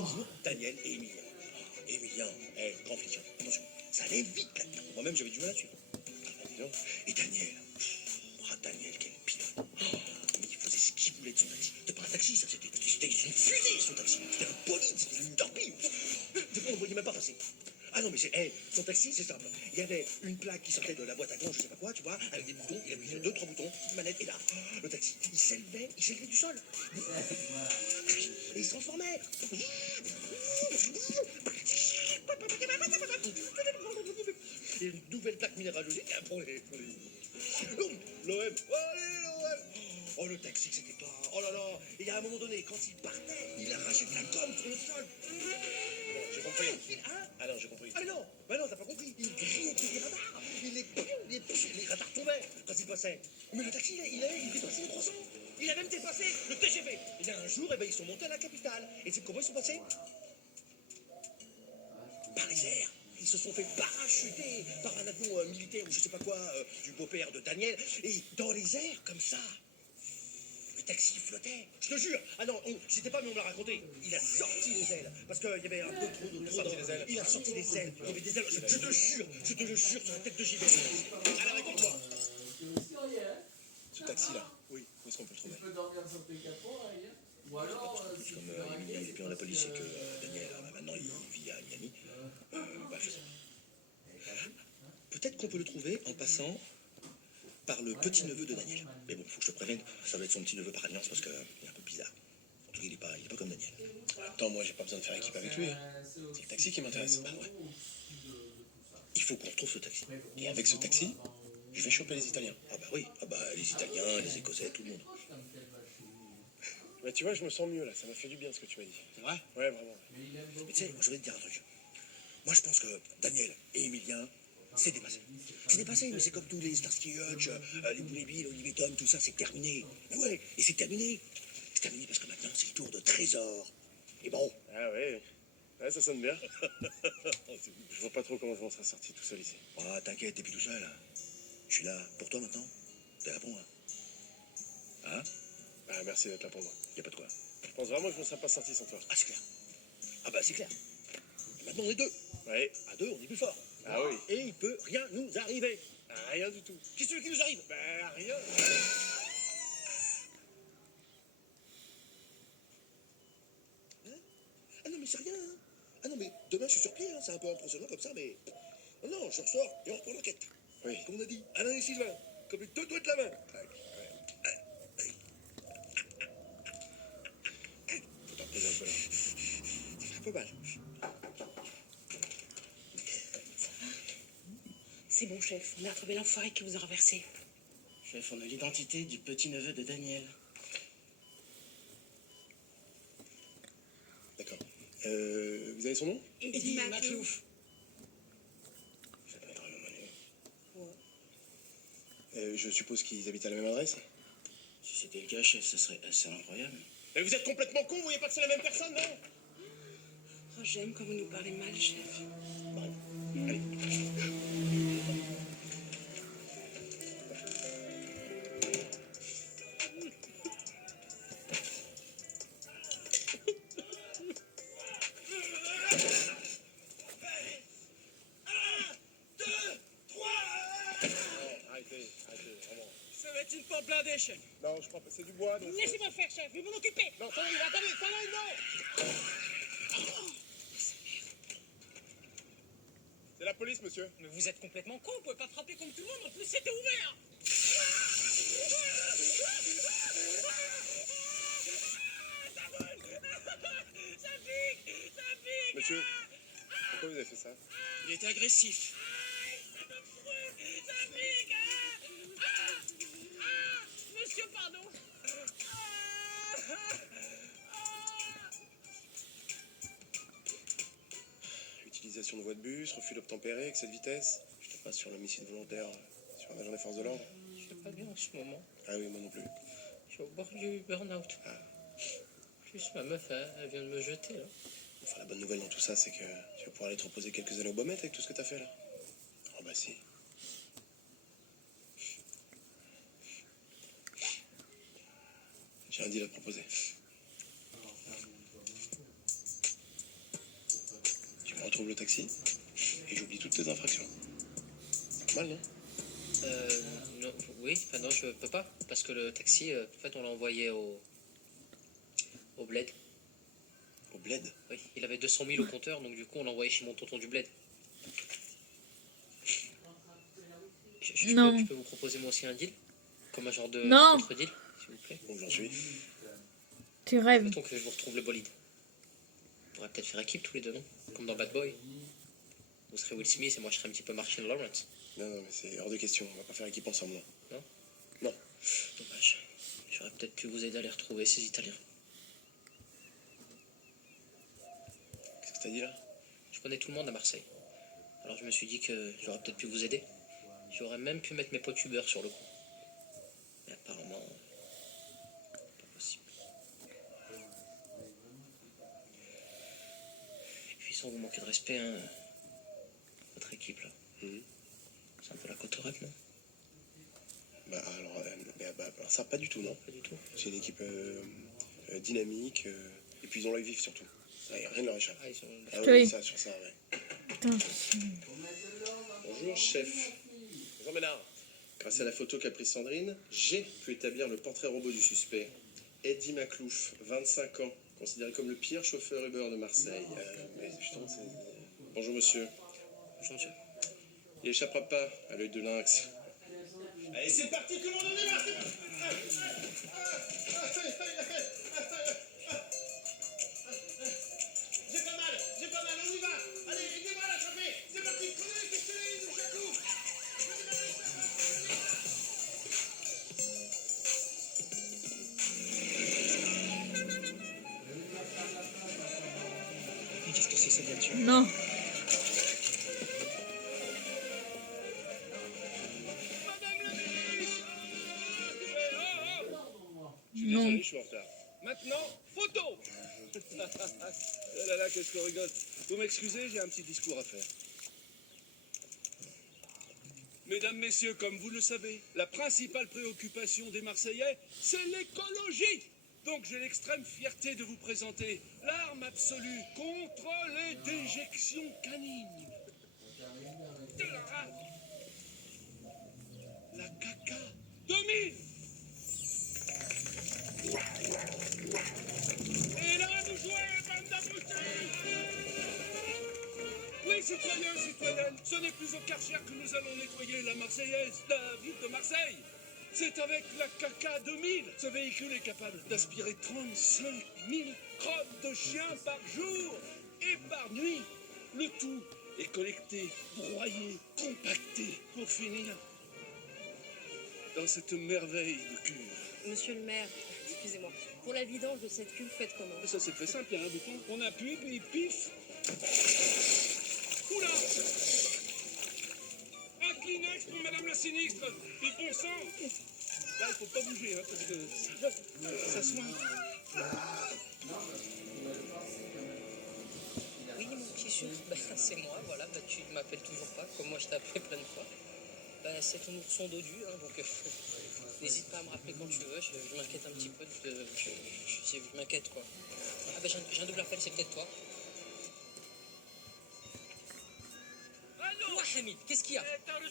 toujours Daniel et Emilien. Emilien, grand flic, attention, ça allait vite là-dedans. Moi-même, j'avais du mal à suivre. Ah, dis donc. Et Daniel, Daniel, quel pilote. Mais il faisait ce qu'il voulait de son taxi. C'était pas un taxi, ça, c'était une fusée, son taxi. C'était un bolide, c'était une torpille. Des fois, on ne voyait même pas passer. Ah non, mais son taxi, c'est simple. Il y avait une plaque qui sortait de la boîte à gants, je sais pas quoi, tu vois, avec des boutons, il appuyait 2-3 boutons, une manette, et là, le taxi, il s'élevait du sol. Et il se transformait. Et une nouvelle plaque minéralogique pour les... L'OM, allez l'OM. Oh, le taxi, c'était pas... Oh là là. Et à un moment donné, quand il partait, il arrachait de la gomme sur le sol. Bon, j'ai compris. Hein? Ah non, j'ai compris. Ah non, bah non, t'as pas compris. Il grillait tous les radars. Les radars tombaient quand il passait. Mais le taxi, il dépassait les 300. Il a même dépassé le TGV. Et bien un jour, eh ben, ils sont montés à la capitale. Et c'est comment ils sont passés? Par les airs. Ils se sont fait parachuter par un avion militaire ou je sais pas quoi, du beau-père de Daniel. Et dans les airs, comme ça, le taxi flottait. Je te jure. Ah non, j'étais pas, mais on me l'a raconté. Il a sorti les ailes. Parce qu'il y avait un peu trop de... Il a sorti les ailes. Il y avait des ailes. Je te le jure, sur la tête de JB. Alors, raconte-moi. Ce taxi-là, oui, où est-ce qu'on peut le trouver? Tu peux dormir sur tes capots, hein, ou alors, si Comme tu veux Emilien, il est plus dans la police et que Daniel, maintenant, il vit à Miami. Bah, je sais. Peut-être qu'on peut le trouver en passant par le petit-neveu de Daniel. Mais bon, faut que je te prévienne, ça va être son petit-neveu par alliance parce qu'il est un peu bizarre. En tout cas, il est pas comme Daniel. Attends, moi, j'ai pas besoin de faire équipe avec lui. Hein. C'est le taxi qui m'intéresse. Bah ouais. Il faut qu'on retrouve ce taxi. Et avec ce taxi, je vais choper les Italiens. Ah bah oui, les Italiens, les Écossais, tout le monde. Mais tu vois, je me sens mieux là, ça m'a fait du bien ce que tu m'as dit. C'est vrai? Ouais, vraiment. Mais tu sais, je vais te dire un truc. Moi, je pense que Daniel et Emilien, c'est dépassé. C'est dépassé, mais c'est comme tous les Starsky Hutch, les Boulet Bill, Olivier Tom, tout ça, c'est terminé. Mais ouais, et c'est terminé. C'est terminé parce que maintenant, c'est le tour de Trésor. Et bon. Ah ouais, ouais, ça sonne bien. Je vois pas trop comment je m'en serais sorti tout seul ici. Ah, t'inquiète, t'es plus tout seul. Je suis là pour toi maintenant. T'es là pour moi. Hein? Ah, merci d'être là pour moi. Y a pas de quoi. Je pense vraiment que je ne serais pas sorti sans toi. Ah, c'est clair. Ah bah, c'est clair. Et maintenant, on est deux. Ouais. À deux, on est plus fort. Ah oui. Et il peut rien nous arriver. Ah, rien du tout. Qu'est-ce que tu veux qui nous arrive? Ben, rien. Hein? Ah non, mais c'est rien. Hein. Ah non, mais demain, je suis sur pied. Hein. C'est un peu impressionnant comme ça, mais... Non, non, je ressors et on reprend l'enquête. Oui. Comme on a dit, Alain et Sylvain, comme les deux doigts de la main. Faut t'en poser un peu là. Ça fait un peu mal. C'est bon, chef. On a retrouvé l'enfoiré qui vous a renversé. Chef, on a l'identité du petit-neveu de Daniel. D'accord. Vous avez son nom? Eddie Maclouf. Ça doit être un homme anonyme. Je suppose qu'ils habitent à la même adresse? Si c'était le cas, chef, ce serait assez incroyable. Mais vous êtes complètement con, vous voyez pas que c'est la même personne, non? Oh, j'aime quand vous nous parlez mal, chef. Allez. Arrêtez, vraiment. Ça va être une porte blindée, chef. Non, je crois pas, c'est du bois, donc... Laissez-moi faire, chef. Je vais m'en occuper. Non, attendez, non! C'est la police, monsieur. Mais vous êtes complètement con. Vous pouvez pas frapper comme tout le monde. En plus, c'était ouvert. Ça brûle. Ça pique. Ça pique. Monsieur, pourquoi vous avez fait ça? Il était agressif. Ça me brûle. Ça pique. Monsieur, pardon. Utilisation de voie de bus, refus d'obtempérer, excès de vitesse. Je te passe sur l'homicide volontaire sur un agent des forces de l'ordre. Je suis pas bien en ce moment. Ah oui, moi non plus. J'ai au bord du burn-out. Ah. Plus ma meuf, elle vient de me jeter, là. Enfin, la bonne nouvelle dans tout ça, c'est que tu vas pouvoir aller te reposer quelques années au Baumette avec tout ce que t'as fait, là. Oh bah si. J'ai un deal à te proposer. On retrouve le taxi et j'oublie toutes tes infractions. Mal, non? Non, oui, enfin non, je peux pas. Parce que le taxi, en fait, on l'a envoyé au bled. Au bled? Oui, il avait 200 000 au compteur, donc du coup, on l'a envoyé chez mon tonton du bled. Non. Je peux vous proposer moi aussi un deal? Comme un genre de Non. contre-deal, s'il vous plaît. Où j'en suis? Tu rêves. Mettons que je vous retrouve le bolide. On pourrait peut-être faire équipe tous les deux, non? Comme dans Bad Boy. Vous serez Will Smith et moi je serai un petit peu Martin Lawrence. Non, mais c'est hors de question. On va pas faire équipe ensemble, non. Non? Non. Dommage. J'aurais peut-être pu vous aider à les retrouver, ces Italiens. Qu'est-ce que t'as dit là? Je connais tout le monde à Marseille. Alors je me suis dit que j'aurais peut-être pu vous aider. J'aurais même pu mettre mes potes Uber sur le coup. Mais apparemment, pas possible. Et puis sans vous manquer de respect, hein, votre équipe là. C'est un peu la Cotorep, non? Alors ça, pas du tout, non. Pas du tout. C'est une équipe dynamique, et puis ils ont l'œil vif surtout. Ouais, rien ne leur échappe. Ah, ils sont... Ah Oui. oui, ça, sur ça, ouais. Putain. Bonjour, chef. Bonjour, Ménard. Grâce à la photo qu'a prise Sandrine, j'ai pu établir le portrait robot du suspect. Eddie Maclouf, 25 ans, considéré comme le pire chauffeur Uber de Marseille. Mais justement, bonjour, monsieur. Bonjour, monsieur. Il échappera pas à l'œil de lynx. Allez, c'est parti, tout le monde, on est là, c'est parti. J'ai pas mal, on y va. Allez, aidez-moi à l'attraper. C'est parti, prenez les pistolets, nous Jacou. Mais qu'est-ce que c'est cette voiture? Non. Non. Désolé, je suis en retard. Maintenant, photo. Oh là là, qu'est-ce qu'on rigole. Vous m'excusez, j'ai un petit discours à faire. Mesdames, messieurs, comme vous le savez, la principale préoccupation des Marseillais, c'est l'écologie. Donc j'ai l'extrême fierté de vous présenter l'arme absolue contre les déjections canines. De la rate. La caca 2000. Et là, vous jouez, bande d'abrutis. Oui, citoyens, citoyennes, ce n'est plus au Karcher que nous allons nettoyer la Marseillaise, la ville de Marseille. C'est avec la caca 2000. Ce véhicule est capable d'aspirer 35 000 crottes de chiens par jour et par nuit. Le tout est collecté, broyé, compacté pour finir dans cette merveille de cuve. Monsieur le maire, excusez-moi, pour la vidange de cette cuve, faites comment? Ça, c'est très simple, il y a un bouton, on appuie, puis pif. Oula! Un Kleenex pour Madame la Sinistre, puis bon sang. Là, il faut pas bouger, hein, parce que ça soigne. Oui, mon petit sucre, c'est moi, voilà, tu m'appelles toujours pas, comme moi je t'ai appelé plein de fois. C'est ton ourson dodu, hein, donc n'hésite pas à me rappeler quand tu veux, je m'inquiète un petit peu, je m'inquiète quoi. Ah j'ai un double appel, c'est peut-être toi. Allô? Ouah Hamid, qu'est-ce qu'il y a? T'as reçu